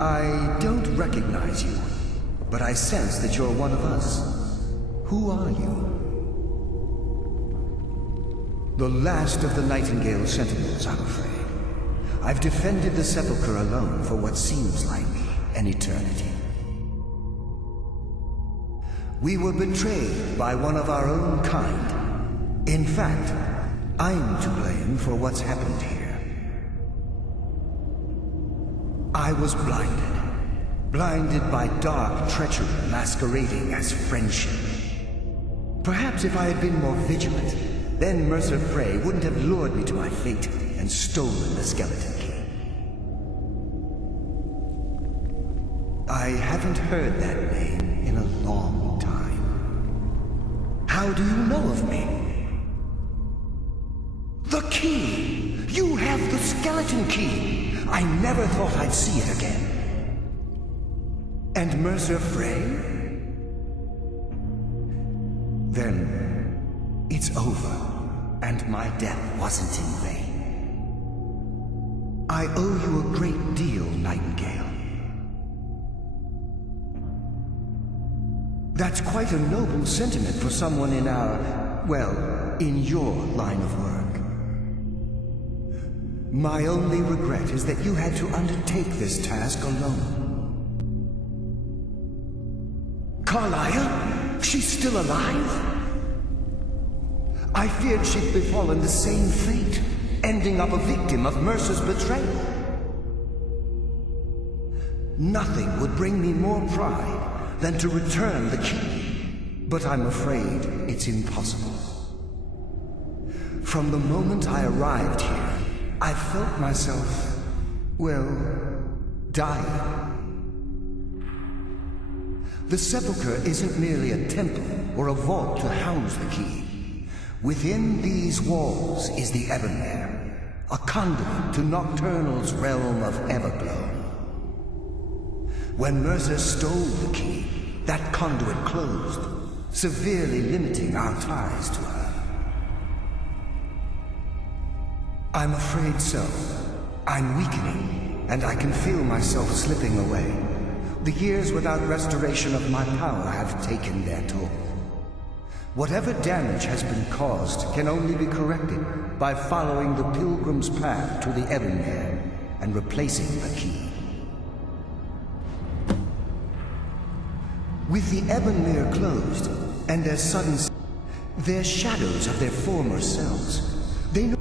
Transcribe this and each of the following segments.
I don't recognize you, but I sense that you're one of us. Who are you? The last of the Nightingale Sentinels, I'm afraid. I've defended the Sepulchre alone for what seems like an eternity. We were betrayed by one of our own kind. In fact, I'm to blame for what's happened here. I was blinded by dark treachery masquerading as friendship. Perhaps if I had been more vigilant, then Mercer Frey wouldn't have lured me to my fate and stolen the skeleton key. I haven't heard that name in a long time. How do you know of me? The key! You have the skeleton key! I never thought I'd see it again. And Mercer Frey? Then it's over, and my death wasn't in vain. I owe you a great deal, Nightingale. That's quite a noble sentiment for someone in our, well, in your line of work. My only regret is that you had to undertake this task alone. Carlia? She's still alive? I feared she'd befallen the same fate, ending up a victim of Mercer's betrayal. Nothing would bring me more pride than to return the key, but I'm afraid it's impossible. From the moment I arrived here, I felt myself, well, dying. The Sepulchre isn't merely a temple or a vault to house the key. Within these walls is the Ebonmere, a conduit to Nocturnal's realm of Everglow. When Mercer stole the key, that conduit closed, severely limiting our ties to her. I'm afraid so. I'm weakening, and I can feel myself slipping away. The years without restoration of my power have taken their toll. Whatever damage has been caused can only be corrected by following the Pilgrim's path to the Ebonmere and replacing the key. With the Ebonmere closed, and their they're shadows of their former selves. They know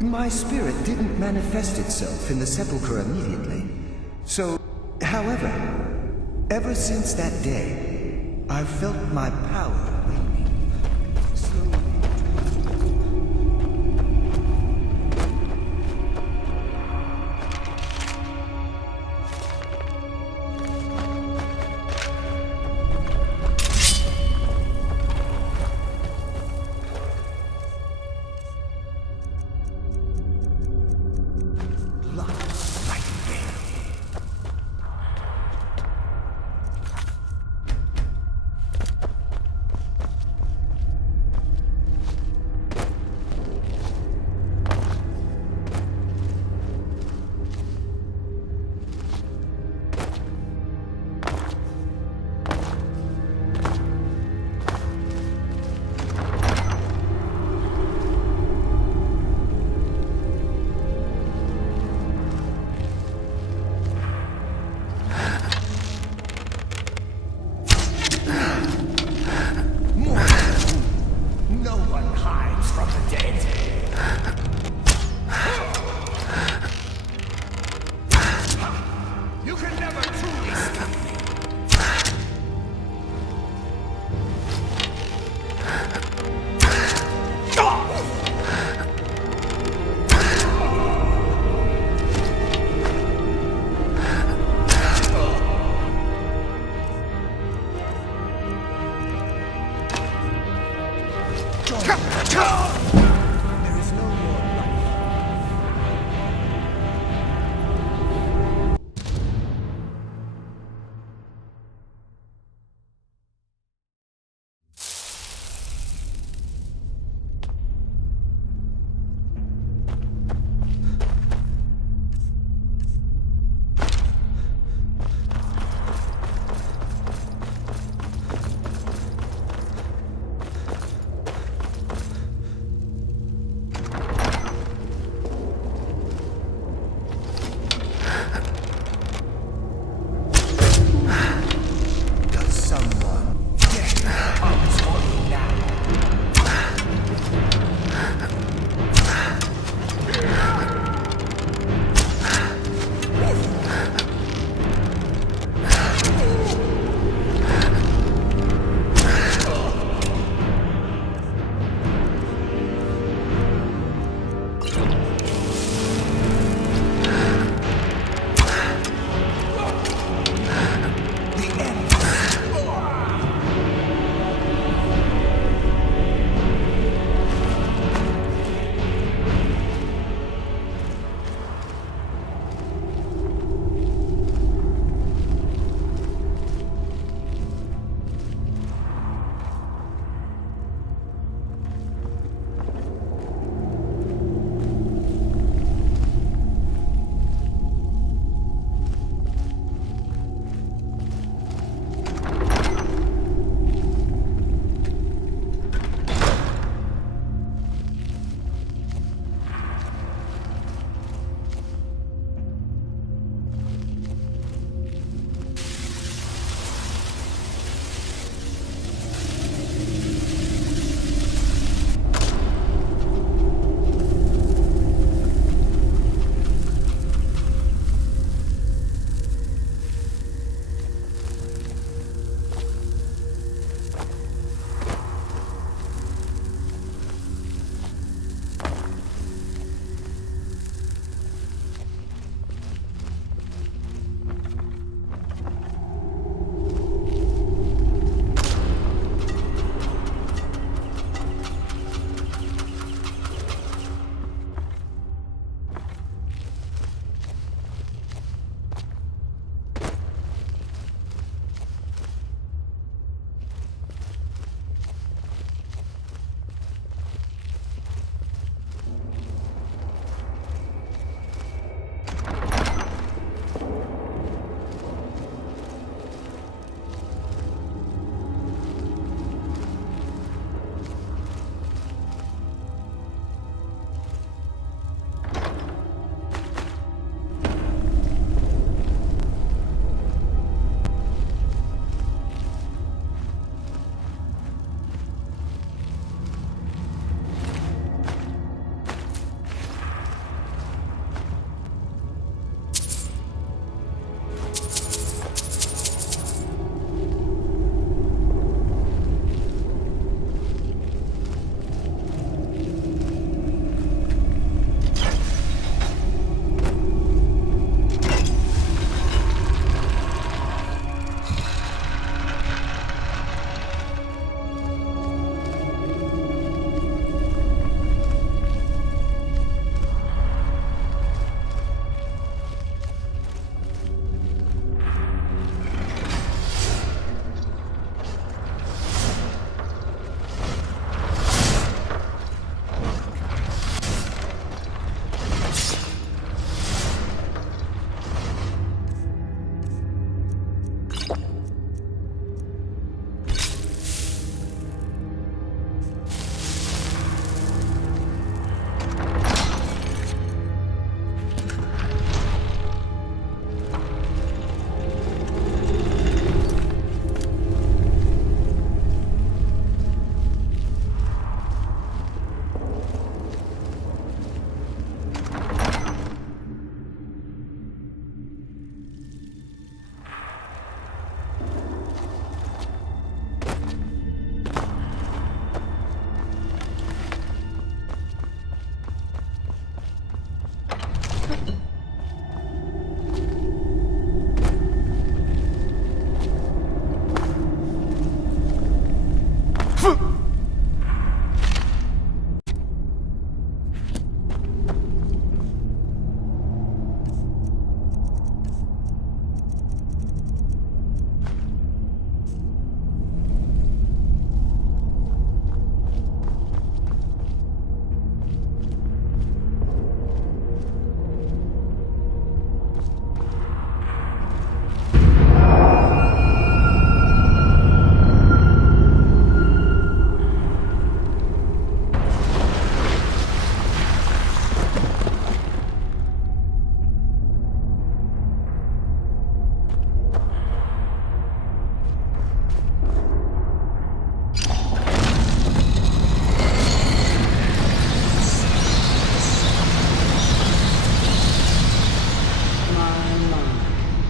my spirit didn't manifest itself in the Sepulchre immediately. So, however, ever since that day, I've felt my power waning, slowly.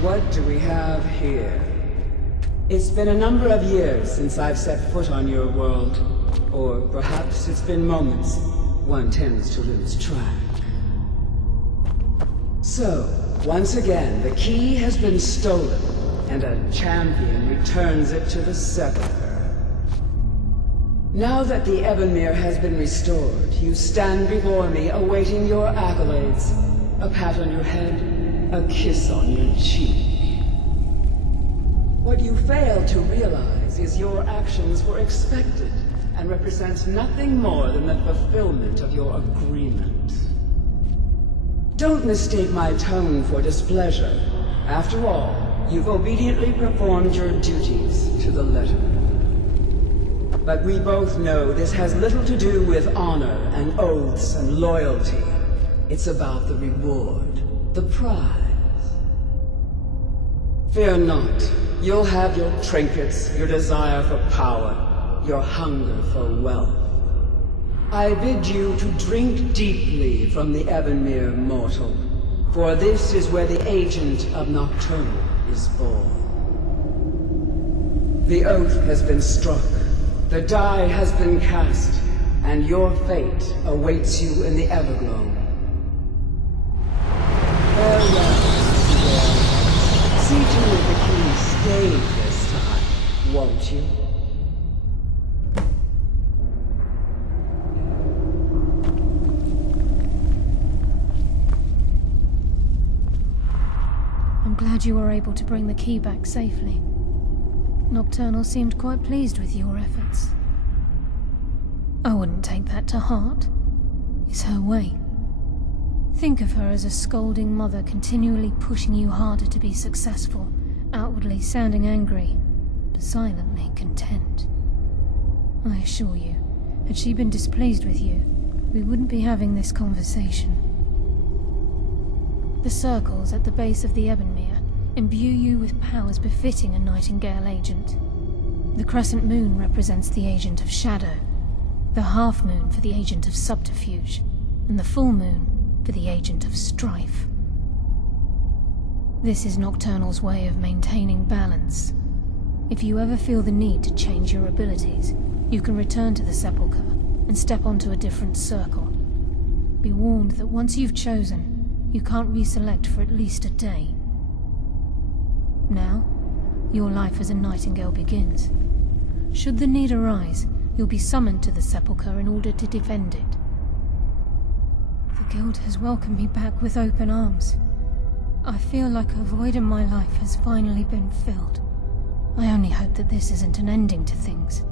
What do we have here? It's been a number of years since I've set foot on your world. Or perhaps it's been moments. One tends to lose track. So, once again, the key has been stolen, and a champion returns it to the Sepulchre. Now that the Ebonmere has been restored, you stand before me awaiting your accolades. A pat on your head, a kiss on your cheek. What you fail to realize is your actions were expected and represent nothing more than the fulfillment of your agreement. Don't mistake my tone for displeasure. After all, you've obediently performed your duties to the letter. But we both know this has little to do with honor and oaths and loyalty. It's about the reward, the prize. Fear not. You'll have your trinkets, your desire for power, your hunger for wealth. I bid you to drink deeply from the Ebonmere mortal, for this is where the agent of Nocturnal is born. The oath has been struck, the die has been cast, and your fate awaits you in the Everglow. Farewell, Mr. See to it the king stays this time, won't you? I'm glad you were able to bring the key back safely. Nocturnal seemed quite pleased with your efforts. I wouldn't take that to heart. It's her way. Think of her as a scolding mother continually pushing you harder to be successful, outwardly sounding angry, but silently content. I assure you, had she been displeased with you, we wouldn't be having this conversation. The circles at the base of the Ebonmere imbue you with powers befitting a Nightingale agent. The crescent moon represents the agent of shadow, the half moon for the agent of subterfuge, and the full moon for the agent of strife. This is Nocturnal's way of maintaining balance. If you ever feel the need to change your abilities, you can return to the Sepulchre and step onto a different circle. Be warned that once you've chosen, you can't reselect for at least a day. Now, your life as a Nightingale begins. Should the need arise, you'll be summoned to the Sepulchre in order to defend it. The Guild has welcomed me back with open arms. I feel like a void in my life has finally been filled. I only hope that this isn't an ending to things,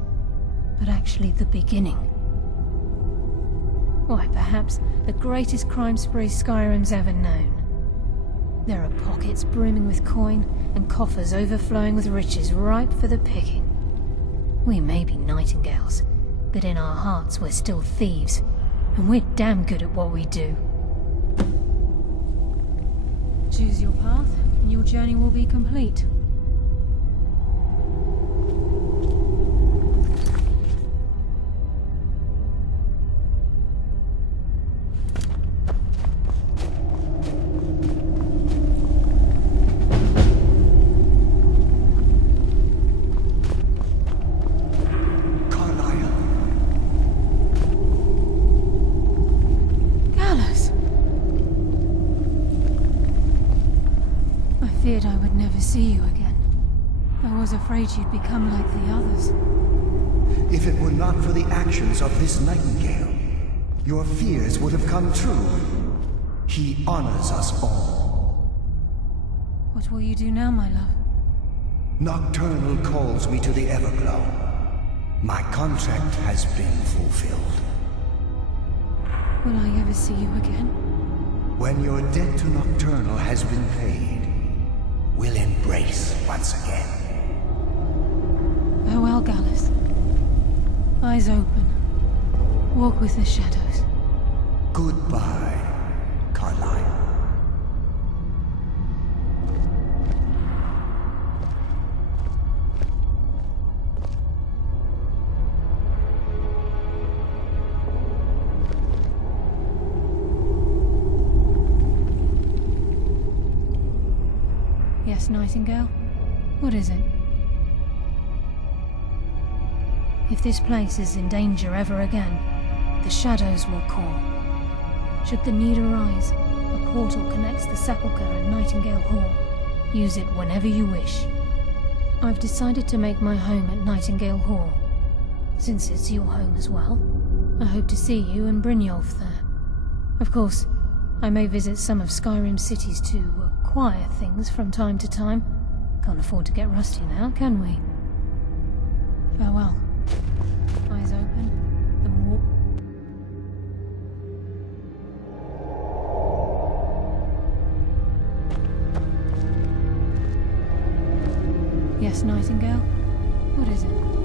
but actually the beginning. Why, perhaps the greatest crime spree Skyrim's ever known. There are pockets brimming with coin, and coffers overflowing with riches ripe for the picking. We may be nightingales, but in our hearts we're still thieves, and we're damn good at what we do. Choose your path, and your journey will be complete. I feared I would never see you again. I was afraid you'd become like the others. If it were not for the actions of this nightingale, your fears would have come true. He honors us all. What will you do now, my love? Nocturnal calls me to the Everglow. My contract has been fulfilled. Will I ever see you again? When your debt to Nocturnal has been paid, we'll embrace once again. Farewell, Gallus. Eyes open. Walk with the shadows. Goodbye, Carlyle. Yes, Nightingale? What is it? If this place is in danger ever again, the shadows will call. Should the need arise, a portal connects the sepulchre and Nightingale Hall. Use it whenever you wish. I've decided to make my home at Nightingale Hall. Since it's your home as well, I hope to see you and Brynjolf there. Of course, I may visit some of Skyrim's cities to acquire things from time to time. Can't afford to get rusty now, can we? Farewell. Eyes open, and walk. Yes, Nightingale? What is it?